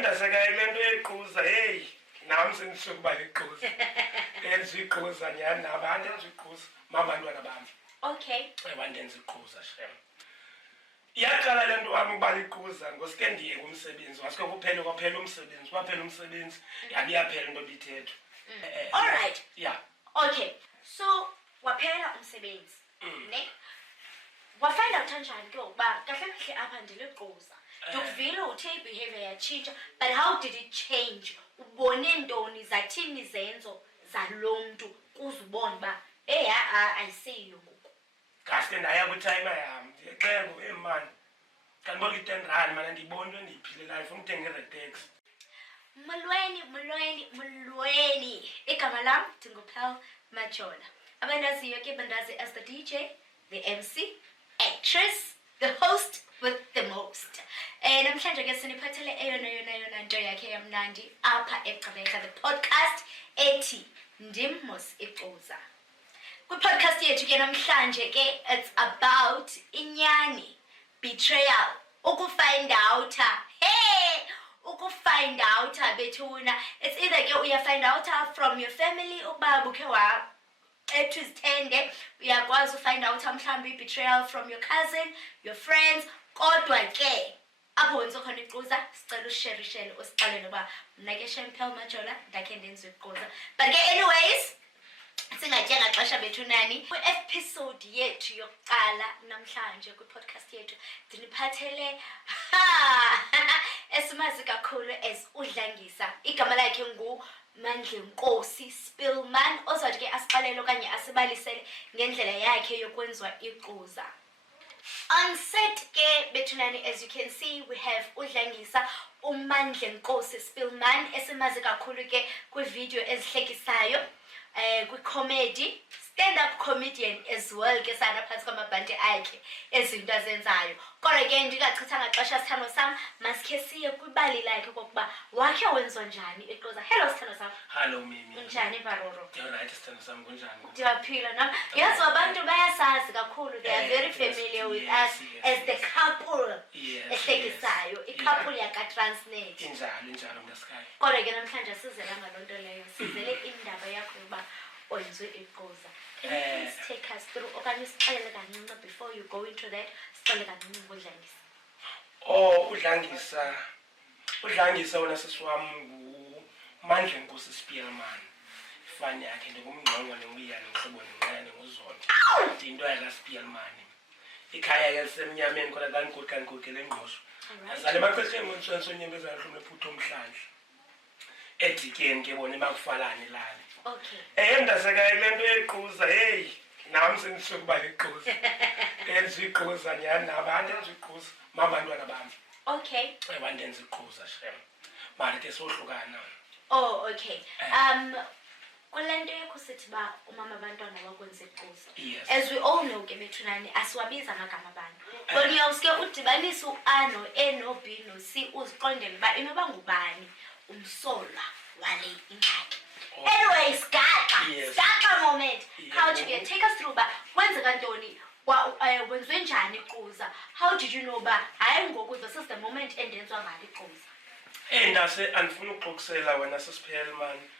ndaseka ile nto yequza hey nami sengisukuba liquza enza iquza nyani nabantu enza iquza mabantwana bami Okay. ebandenza iquza shem iyaqala le nto wami ukuba liquza ngosike ndiye kumsebenzi wasike kwaphela umsebenzi yabi yaphela into bithetho All right. yeah Okay. So waphela umsebenzi ne wafind out kanjani ke ukuba kahle kahle apha ndiliquza ndokuvile uthe behavior yatshintsha but how did it change ubone ntoni zathini izenzo zalomntu kuzubona ba ayisiyo ngoku kahle ndaya kwitime yami ndiyexeko emani kanibona i-10 mana ndiyibona into endiyiphilelayo funa uthenga i-retex Mulweni igama lam ndinguPearl Majola abandaziyo ke bandazi as the DJ, the MC, actress, the host with the most. Namhlanje ke siniphathele eyona nto yakhe yamnandi apha eGqeberha, the podcast ethi Ndim Mos Iquza. Kwi-podcast yethu ke namhlanje ke it's about inyani, betrayal, ukufind out bethuna. It's either ke uya find out from your family ukuba bukhe wa etuzithende, uyakwazi find out mhlawumbe betrayal from your cousin, your friends, kodwa ke apho wenza khona iquza sicela ushare usixelele uba mna ke Pearl Majola ndakhe ndenza iquza. But ke anyways singatyanga xesha bethunani kwi-episode yethu yokuqala namhlanje kwi-podcast yethu ndiniphathele esimazi kakhulu as uDlangisa. Igama lakhe nguMandlenkosi Spillman ozawuthi ke asixelele okanye asibalisele ngendlela yakhe yokwenziwa iquza. On set ke bethunani, as you can see, we have uDlangisa uMandlenkosi Spillman esimazi kakhulu ke kwi-video ezihlekisayo, kwi-comedy, stand-up comedian as well ke sana phantsi kwamabhande akhe ezinto azenzayo. Kodwa ke ndingachithanga xesha sithando sam masikhe siye kwibali lakhe kokuba wakhe wenziwa njani iquza. Hello sithando sam. hello mimi Unjani Baroro? right sithando sam kunjani? Ndiyaphila nam. Yazi abantu bayasazi kakhulu, they are very familiar with us as the couple ehlekisayo, i-couple yaka-Transnet. injalo mntasekhaya. Kodwa ke namhlanje sizela ngaloo nto leyo, sizele indaba yakho yokuba wenziwe iquza. Can you please take us through okanye sixelele kancinci before you go into that, sixelele kancinci ngoDlangisa? uDlangisa wona sisi wami nguMandlenkosi Spillman. Ifani yakhe ndingumngqongqo nenguyane ngihlobo nengqane nguzona. Into yakaSpillman. Ikhaya ke lisemnyameni kodwa kanikude lengqosho. Azale maxesheni ngonswenso nyembeza yahlumle ephutha omhlanje. Edikeni ke bona bakufalana ilali. Okay. Ndaseka ile nto yequza hey nami sengisukuba liquza enza iquza nyani nabantu enza iquza mabantwana bami. Okay. Ebandenza iquza shem mara ke sohlukana. Oh, okay. Kule nto yakho sithi ba umama abantwana bakwenza iquza. Yes. As we all know ke bethunani asiwabiza amagama abantu. Kodwa uyawuske udibanisa u-A no-E no-B no-C uziqondele ba inoba ngubani umsolwa wale ingxaki. Anyways, Gaga moment. How to get take us through ba kwenzeka ntoni wenziwe njani iquza? How did you know ba hayi ngoku this is the moment endenzwa ngalo iquza? Ndase andifuna ukuxoxela wena sisiPearlman.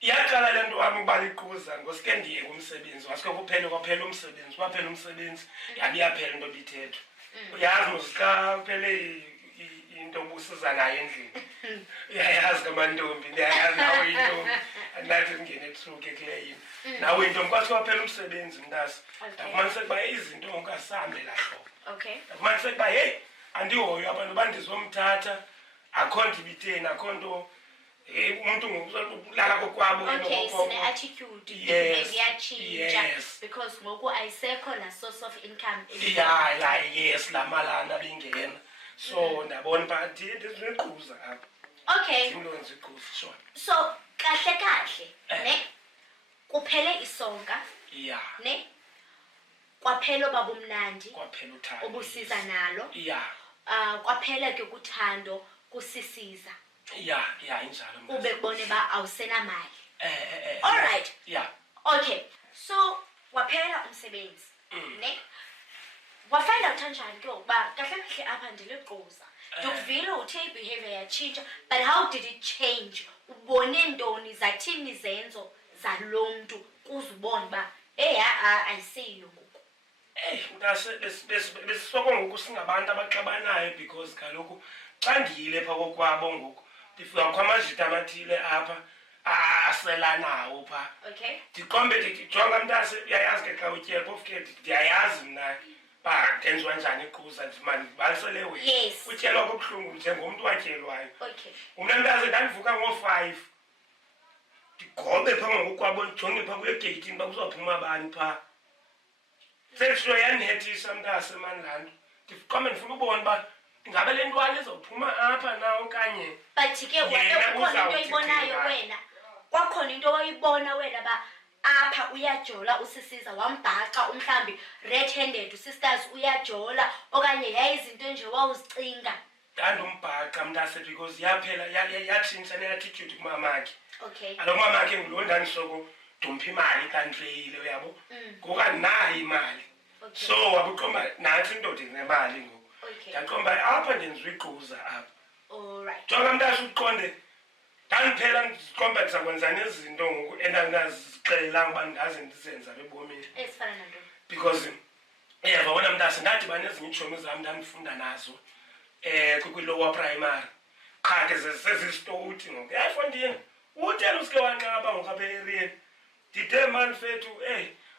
Iyaqala le nto wami ukuba liquza ngosike ndiye kumsebenzi wasike kwaphela umsebenzi yabi yaphela into bithetho. Uyazi mosika phele into obusiza nayo endlini. Uyayazi kamantombi ndiyayazi nawe intombi andinathi ngene through ke kule yini nawe intombi kwathi kwaphela umsebenzi mntasi akumaniseka uba izinto ngokasambe lahlobo. Okay. Akumaniseka uba hey andihoyo abantu bandizomthatha akho ndibitheni akho nto umuntu ngokulala kokwabo. Okay, sine-attitude maybe yatshintsha because ngoku ayisekho la source of income. Yes lamalana bingena. So ndabona phathi ndiziquza apha. Okay. Simlonze iquza sure. So kahle ne kuphele isonka. Yeah. Ne kwaphela babumnandi. Kwaphela uthando. Obusiza nalo. Yeah. Kwaphela ke kuthando kusisiza. Yeah, injalo manje. Ube kubone ba awusena mali. All right. Yeah. Okay. So waphela umsebenzi. Ne wafind out kanjani ke ukuba kahle kahle apha ndiliquza ndikuvile uthe ibehavior yatshintsha, but how did it change? Ubone ntoni, zathini izenzo zalo mntu kuze ubone uba ayisiyiyo ngoku? Mntase besisoko ngoku singabantu abaxabanayo because kaloku xa ndiyile phaa kokwabo ngoku ndifika kukho amajita amathile apha aselanawo phaa. Okay. Ndiqombe ndijonga mntase, uyayazi ke xa utyela phofu ke ndiyayazi mna uba ndenziwa njani iquza ndimane ndibalisele wena. Yes. Utyelwa kobuhlungu njengomntu watyelwayo. Okay. Mna mntase ndandivuka ngoo-5 ndigobe phaa ngokwabo ndijonge phaa kuyegeyithini uba kuzophuma bani phaa. Sesho yanihethisa mntase mani laa nto. Ndiqombe ndifuna ubona uba ingabe le ntwana izophuma apha na okanye But ke kwakhona into oyibonayo wena, kwakhona into oyibona wena ba apha uyajola usisiza wambhaxa umhlambi red-handed usisters uyajola okanye yayizinto nje wawuzicinga? ndandumbhaqa mntase because yaphela yatshintsha ne-attitude kumamakhe. Okay. Kaloku umamakhe ngulo ndandisoko dumpha imali xa ndifeyile uyabo, ngoku andinayo imali. Okay. So wabuqomba nantsi indoda inemali ngoku. Okay. Ndaqomba apha ndenziwa iquza apha. Alright. Jonga mntase uqonde ndandiphela ndiqomba ndiza kwenza nezinto ngoku endandingazixelelanga uba ndingaze ndizenza ebomini Ezifana nanto. because wona mntase ndadibana nezinye iitshomi zam ndandifunda nazo kwi-lower primary qha ke zezistowuti ngoku. Fondini utela uske wanqaba ngoku apha eriyeni. Ndithe mani fethu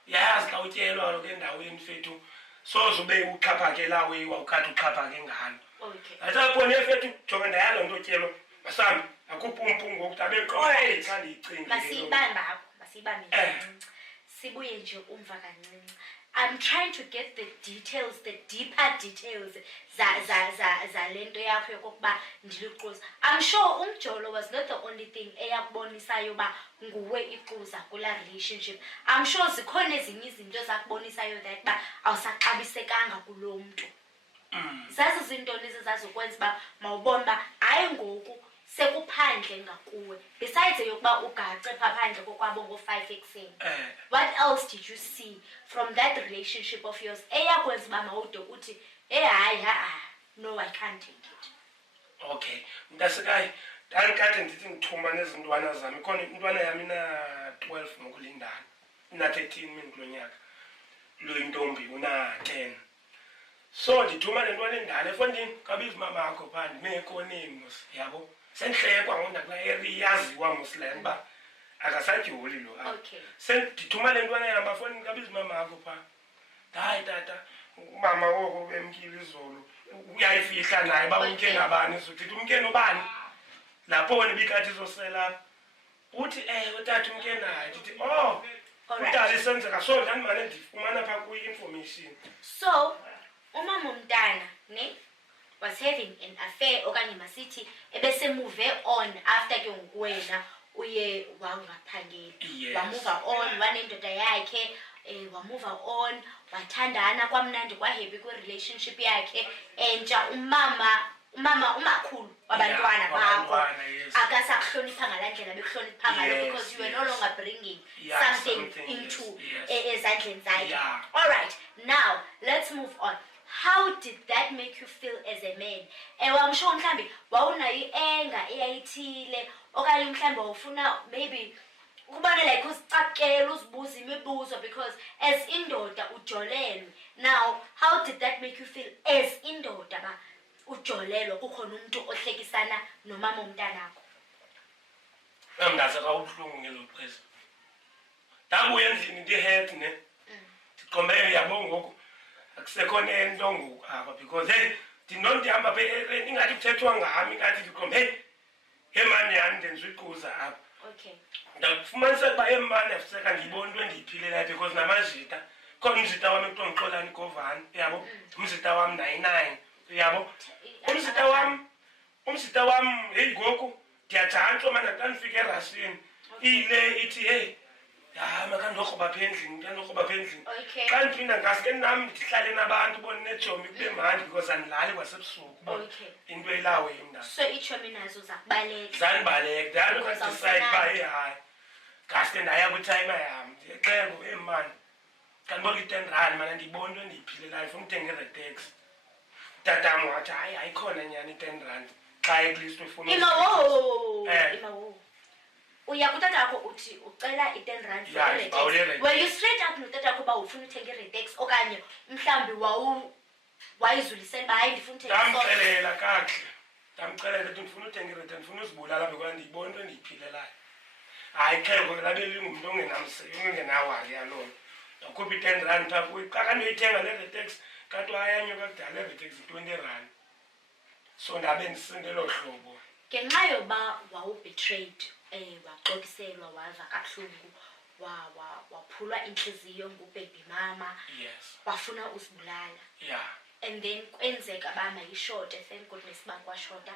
uyayazi xa utyelwa kaloku endaweni fethu soze ube uxhaphake laa weyiwa ukhathi uxhaphake ngalo. Okay. Athi abone fethu jonga ndayalo nto otyelwa masambi akumpumpu ngoku tabeqoa xa ndiyicinga. Masiyibambe apho, masiyibambe kancinci. Sibuye nje umva kancinci. I'm trying to get the details, the deeper details zale nto yakho yokokuba ndiliquza. I'm sure umjolo was not the only thing eyakubonisayo uba nguwe iquza kulaa relationship. I'm sure zikhona ezinye izinto zakubonisayo that uba awusaxabisekanga kuloo mntu. Zazizintoni ezazikwenza uba mawubone uba hayi ngoku sekuphandle ngakuwe, besides yokuba ugace phaa phandle kokwabo ngo-5 ekuseni? What else did you see from that relationship of yours eyakwenza uba mawude uthi hayi no, I can't take it? Okay, mntasekayi ndandikade ndithi ndithuma nezintwana zam. Ikhona intwana yam ina-12 ngokulindana, ina-13 mini kulo nyaka, lo intombi una-10. So ndithuma le ntwana endala. Efondini kabizi mamakho phaa ndime ekoneni mos yabo, sendihlekwa ngoku nakulaa area yaziwa mos le uba akasadyoli lo apha. Okay. Sendithuma le ntwana yam bafondini kabizi mamakho phaa. Hayi tata, umama woko ubemkile izolo uyayifihla naye uba umke nabani. Ndithi umke nobani? Lapho nebikathi izosela apha. Uthi tata umke naye. Ndithi kudala isenzeka. So ndandimane ndifumana phaa kwi-information. So umama umntana ne was having an affair okanye masithi ebesemove on after ke ngoku wena uye wangaphangeli. Yes. Wamuva on wanendoda yakhe, wamuva on wathandana kwamnandi kwahappy kwi-relationship yakhe entsha. Umakhulu wabantwana bakho yes. akasakuhlonipha ngalaa ndlela bekuhlonipha ngayo because you were no longer bringing something into ezandleni zakhe. Yeah. All right, now let's move on. How did that make you feel as a man? Wamsho mhlambi wawunayo i-anger eyayithile okanye mhlambi wawufuna maybe ukubona like uzicakela uzibuza imibuzo because as indoda ujolelwe. Now how did that make you feel as indoda ba ujolelwa kukhona umuntu ohlekisana nomama umntanakho? Mntase xa ubuhlungu ngelo xesha ndabuya endlini ndi-head ne ndiqombe yabo ngoku akusekho nento ngoku apha because ndihamba pha ingathi kuthethwa ngam, ingathi ndiqombe mani yam ndenziwa iquza apha. Okay. Ndakufumaniseka uba mani afiseka ndiyibona into endiyiphilelayo because namazita khona umzita wam ekuthiwa nguXolani Govani uyabo, umzita wam 99 uyabo. Umzita wam heyi ngoku ndiyajantshwa mna xa ndifika erasini iyile ithi makandorhoba apha endlini, kandorhoba apha endlini. Okay. Xa ndiphinda ngaske nam ndihlale nabantu bona nejomi kube mandi because andilali kwasebusuku uba Okay. into elawe mntase. So iitshomi nazo zakubaleka? Zandibaleka Because ndandikadicide uba awufunanga. hayi ngaske ndaya kwitayima yam ndiyexeko mani kandibolika i-10 rand mana ndiyibona into endiyiphilelayo funa uthenga iretex. tatam wathi hayi ayikhona nyani i-R10 xa at-least ufuna imawo uya kutatakho uthi ucela i-R10 for i-latex. Were you straight up notatakho uba ufuna uthenga i-latex okanye mhlawumbi wayizulisela uba hayi ndifuna uthenga ndamxelela kakuhle ndamxelela ukuthi ndifuna uthenga i-latex ndifuna uzibulala apha kwana ndiyibona into endiyiphilelayo hayi kheko labe lingumntu ongenawari yaloo nto akhupha i-R10 phaa kuyo xa kanti uyithenga le latex kanti ayanyuka kudala le latex i-R20 so ndabe ndisindelo hlobo ngenxa yokuba wawubetrayed waxokiselwa wava kabuhlungu waphulwa intliziyo ngubaby mama wafuna uzibulala and then kwenzeka uba mayishote thank goodness uba kwashota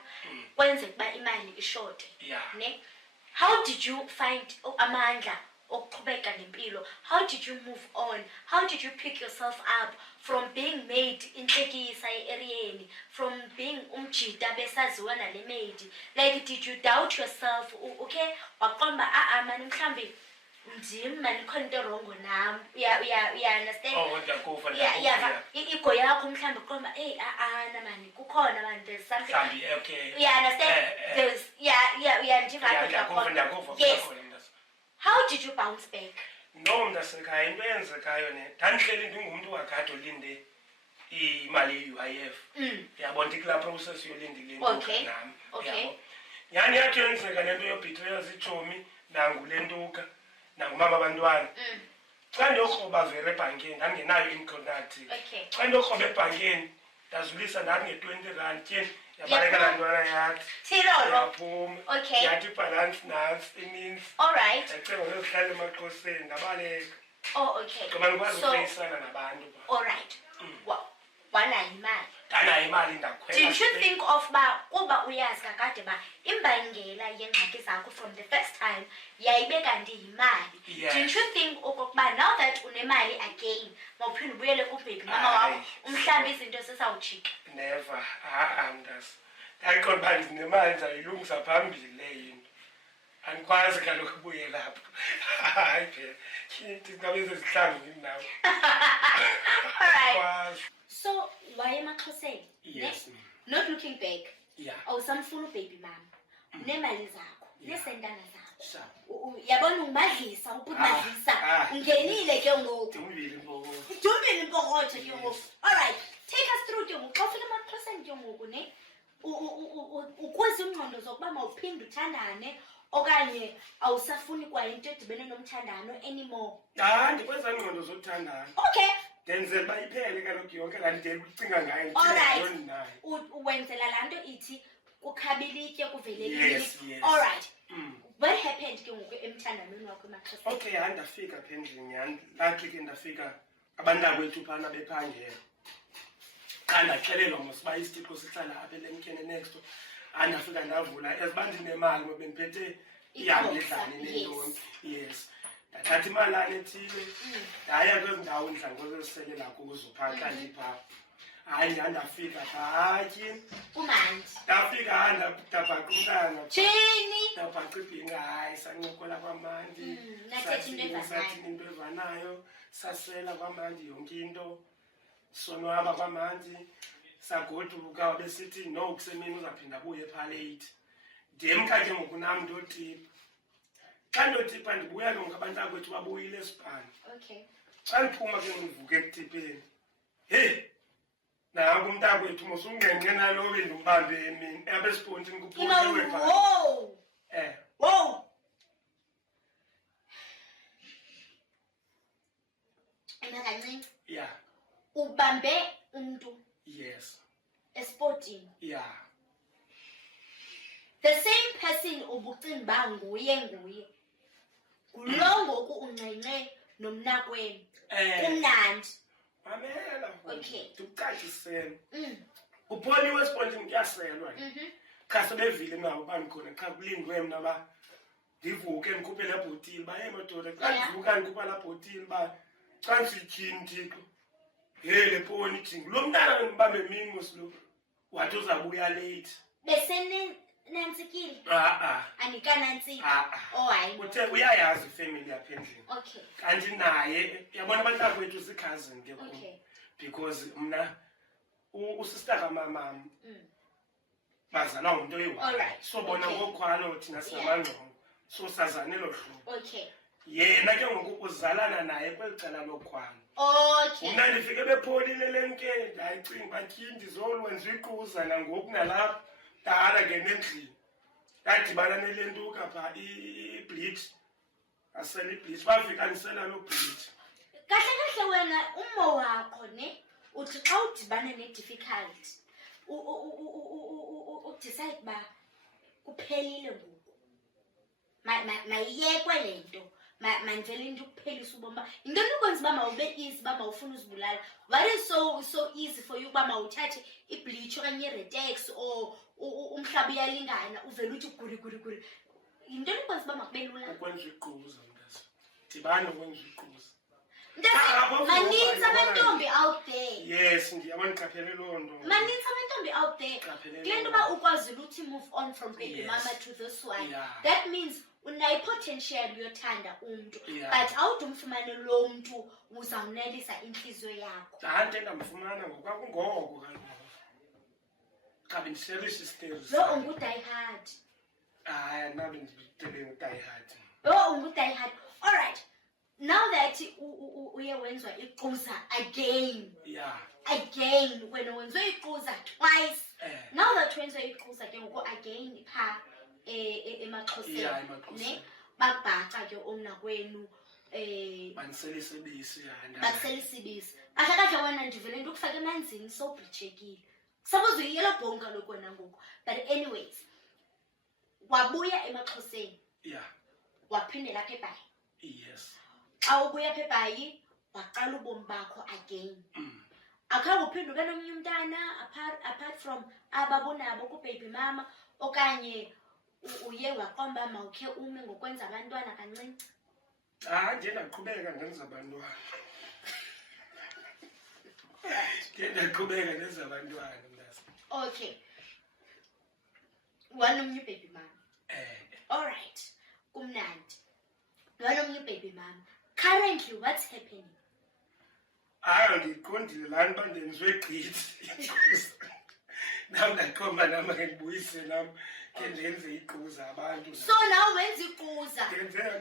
kwenzeka uba imali ishote ne how did you find amandla okuqhubeka nempilo? How did you move on? How did you pick yourself up from being made intlekisa e-eriyeni, from being umjita besaziwa nale maid? Like, did you doubt yourself? Okay, waqomba mani mhlambi ndim mani khona into rongo nam. You understand? Ndakuva. Igo yakho mhlambi qomba na mani kukhona mani there's something. Okay. You understand? There's ndakuva. Yes. How did you bounce back? No, mntasekhaya into eyenzekayo ne ndandihleli ndingumntu wakade olinde imali ye-UIF yabona kulaa process yolindile nam yabo nyani yathi yenzeka le nto yobhitreya zitshomi nangule ntuka nangumama abantwana xa ndiyokroba vere ebhankeni ndandingenayo incontact xa ndiyokroba ebhankeni ndazulisa ndathi nge-R20 tyeni yabaleka laa ntwana yathi yaphuma yathi ibhalansi nantsi ininzi yacenga uyozihlala emaxhoseni ndabaleka ngoba ndikwazi ukufeyisana nabantu wanayo imali ndanayo imali ndakhwela. Did you think of kuba uyazi kakade imbangela yeengxaki zakho from the first time yayibe kanti yimali? Did you think okokuba now that unemali again mawuphinde ubuyele kubheki mama wakho umhlawumbi izinto sesawujika? Never. Mntase ndayiqonda uba ndinemali ndizayilungisa phambili leyo into andikwazi kaloku ubuyela apho hayi phela ndingabe sezihlangu ndim nawe. Alright. So why emaXhoseni? Yes. Not looking back. Yeah. Awusamfuna ubaby mama. Unemali zakho, nesentana zakho. Yabona umadlisa, ubudlisa. Ungenile ke ngoku. Dumbile impokotho ke ngoku. Alright. Take us through ke ngoku. Xa ufika emaXhoseni ke ngoku ne ukwazi ingqondo zokuba mawuphinde uthandane okanye awusafuni kwa into edibene nomthandano anymore. Ndikwenza ingqondo zokuthandana. Okay. Ndenzela uba iphele kaloku yonke laa nto ukucinga ngayo wenzela laa nto ithi kukhabilitye kuvelelile. Yes. Alright. What happened ke ngoku emthandanweni wakho emaXhoseni? Okay, ndafika apha endlini lucky ke ndafika abantakwethu phana bephangela xa ndaxelelwa mosiba isitixo sihlala apha elemkeni next ndafika ndavula eziba ndinemali ngoba bendiphethe ihambe edlane nentoni. Yes. Ndathatha imalana ethile ndaya kwezi ndawo ndidla ngoziselela kuzo phaa xa ndiphaa hayi ndafika phatyini umandi ndafika ndabhaqa umntana thini ndabhaqa ibhinqa hayi sancokola kwamandi sathini into evanayo sasela kwamandi yonke into sonwaba kwamandi sagoduka besithi no kusemini uzaphinda abuye phaa late ndim kha ke ngoku nam ndotipa xa ndotipa ndibuya ke ngoku abantakwethu babuyile esipani. Okay. Xa ndiphuma ke ndivuke ekutipeni heyi nanku umntakwethu mosungengqe nalo bendimbambe emini apha esipontini kupholiwe phaa. Wow. Ena kancinci. Yeah. Ubambe umntu. Yes. Esportini. Yeah. The same person ubucinga uba nguye ngulo ngoku unqenqe nomnakwenu kumnandi. Mamela. Okay. Ndikucacisele. Kupholiwe esipontini kuyaselwa. Kha sebevile nabo bandikhona kha kulindwe mna ba ndivuke ndikhuphe laa bhotile ba madoda xa ndivuka ndikhupha laa bhotile ba xa ndisityhini thixo le poni jingi lo mntana ndibambe emini mosilo wathi uzabuya late. Nansikile? Anikanantsiki? Hayi. Uthe uyayazi ifamily apha endlini. Okay. Kanti naye yabona abantakwethu zikhazini ke kum. Okay. Because mna usista kamamam bazana umuntu oyi-1 Alright, so bona okay. ngokhwalo thina sinamangqongo so sazana elo hlobo Okay. yena ke ngoku uzalana naye kweli cala lokhwalo Okay. mna ndifike bepholile le nke ndayicinga uba tyhi ndizolwenza iquza nangoku nalapha dala ke nendlini ndadibana nelentuka phaa ibleach asela ibleach bafika ndisela loo bleach Kahle kahle wena umo wakho ne uthi xa udibana ne-difficult udecide uba kuphelile ngoku mayiyekwe le nto mandivele into ukuphelisa ubomi ba yintoni ukwenza uba mawube easy uba mawufuna uzibulala what is so easy for you uba mawuthathe ibleach okanye i-retex or umhlaba uyalingana uvele uthi guri yintoni ukwenza uba makube lula ukwenza iquza mntase dibane ukwenza iquza Manintsi abentombi out there. Yes, ndiyabandiqaphele loo nto. Manintsi abentombi out there. Kule nto uba ukwazile uthi move on from baby mama to this one. That means unayo potential yothanda umntu. But awudumfumane lo mntu uzawunelisa inhliziyo yakho. Hayi ndingamfumana ngokungoko kaloku. Xa bendiserisa isitezo. Lo ungu-die hard. Hayi nabe ndibitele u-die hard. Lo ungu-die hard. All right. Now that uye wenzwa iquza again. Yeah. Again when wenzwe iquza twice. Now that wenzwe iquza ke ngoku again pha emaXhoseni ne babhaca ke omnakwenu baniselise ibisi handa. Baselisa ibisi. Kahle wena ndivele into ukufaka emanzini so bridgekile. Suppose uyela bhonga lokwena ngoku. But anyways wabuya emaXhoseni. Yeah. Waphindela apha eBhayi. Yes. Xa ubuya apha eBhayi waqala ubomi bakho again. Akhange uphinduke nomnye umntana apart from ababonabo ku-baby mama okanye uye waqomba mawukhe ume ngokwenza abantwana kancinci. Hayi nje ndaqhubeka ndenza abantwana. Ndaqhubeka ndenza abantwana mntase. Okay. Wanomnye baby mama. All right. Kumnandi. Wanomnye baby mama. Currently what's happening? Hayi ndiqondile laa nto ndenzwe gqithi. Nam ndaqomba nam ke ndibuyise nam ke ndenze iquza abantu. So now wenza iquza.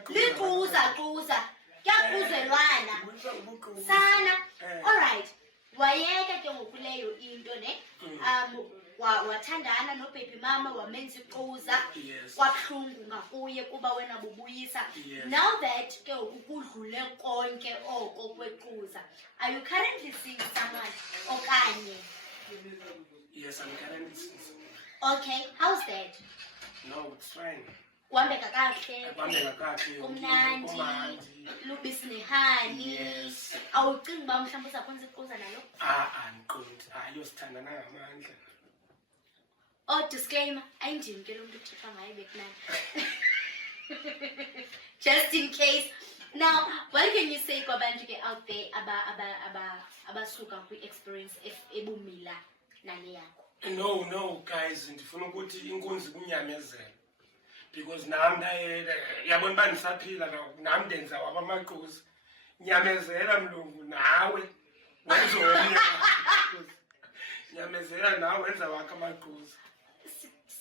Liquza. Kuyaquzelwana. Sana. All right. Wayeka ke ngokuleyo into ne wathandana no-baby mama wamenza iquza kwabuhlungu ngakuye kuba wena bubuyisa. Now that ke ukudlule konke oko kwequza, are you currently seeing someone okanye? Yes, I'm currently seeing someone. Okay, how's that? No, it's fine. Kuhambeka kahle. Kuhambeka kahle. Kumnandi. Lubisi nehani. Awucingi uba mhlawumbi uzakwenza iquza nalo? Andiqondi. Ayosithanda nangamandla. Oh, disclaimer, ayindimi ke lo mntu kuthethwa ngayo bekunani. Just in case. Now, what can you say kwabantu ke out there abasuka kwi-experience ebumila nale yakho? No, guys, ndifuna ukuthi inkunzi kunyamezela. Because nam yabona uba ndisaphila nam ndenza waba amaquza. Nyamezela mlungu nawe wenza omnye. Nyamezela nawe wenza wakho amaquza.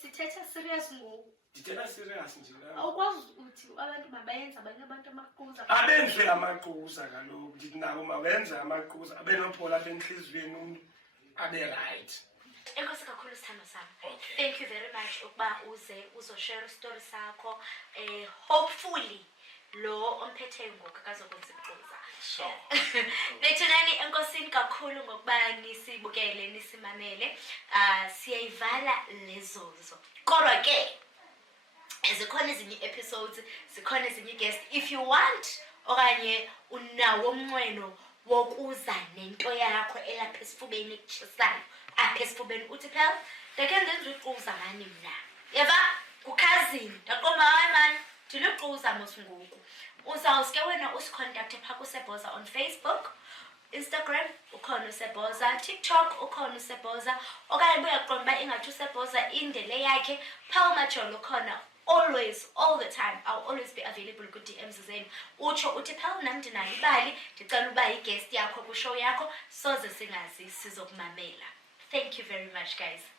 Sithetha serious ngoku. Ndithetha serious nje nawe. Awukwazi uthi abantu mabayenza abanye abantu amaquza. Abenze amaquza kaloku ndithi nabo mabenze amaquza abenophola apha entliziyweni umntu abe right. Enkosi kakhulu sithando sami. Thank you very much ukuba uzoshare istory sakho. Hopefully lo omphetheyo ngoku akazokwenza iquza. So. Bethunani enkosini kakhulu ngokuba nisibukele nisimamele. Siyayivala lezozo. Kodwa ke zikhona ezinye episodes, zikhona ezinye guests. If you want okanye unawo umnqweno wokuza nento yakho elapha esifubeni ekutshisayo apha esifubeni uthi phela ndake ndenza iquza mani mna yeva kukhazini ndaqomba hayi mani ndiliquza mos ngoku uzawuske wena usicontacte phaa kuSebhoza on Facebook, Instagram ukhona uSebhoza, TikTok ukhona uSebhoza okanye buyaqomba uba ingathi uSebhoza indele yakhe phaa umajolo khona. Always, all the time, I'll always be available ku DMs zenu. Utsho uthi phela nam ndinayo ibali ndicela uba yi-guest yakho ku-show yakho soze singazi sizokumamela. Thank you very much, guys.